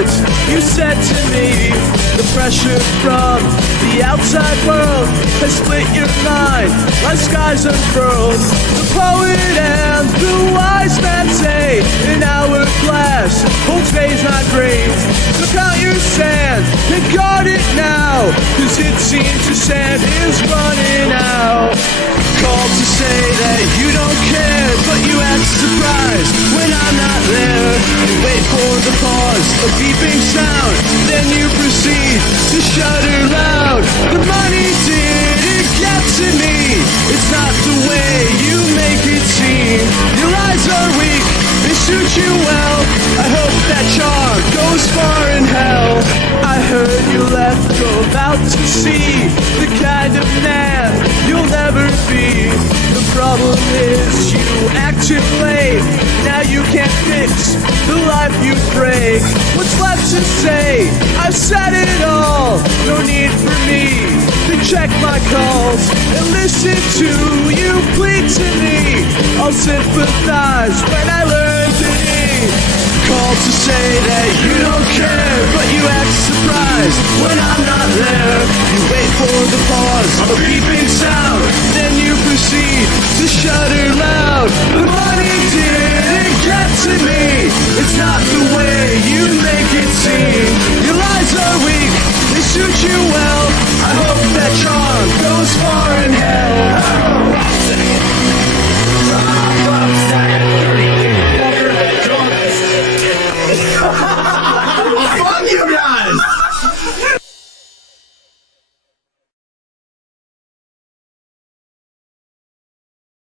words you said to me. The pressure from the outside world has split your mind like skies unfurled. The poet and the wise man say an hourglass holds days, not grains. So count your sand and guard it now, 'cause it seems your sand is running out. Called to say that you don't care, but you act surprised when I'm not there. You wait for the pause, a beeping sound, then you proceed to shudder loud. The money didn't get to me, it's not the way you make it seem. Your eyes are weak, they suit you well. I hope that charm goes far in hell. I heard you left, drove out to see the kind of man you'll never be. The problem is you act too late. Now you can't fix the life you break. What's left to say? I've said it all. No need for me to check my calls and listen to you plead to me. I'll sympathize when I learn to need. Call to say that you don't care, but you act surprised when I'm not there. You wait for the pause, a beeping sound, then you proceed to shudder loud. The money didn't get to me, it's not the way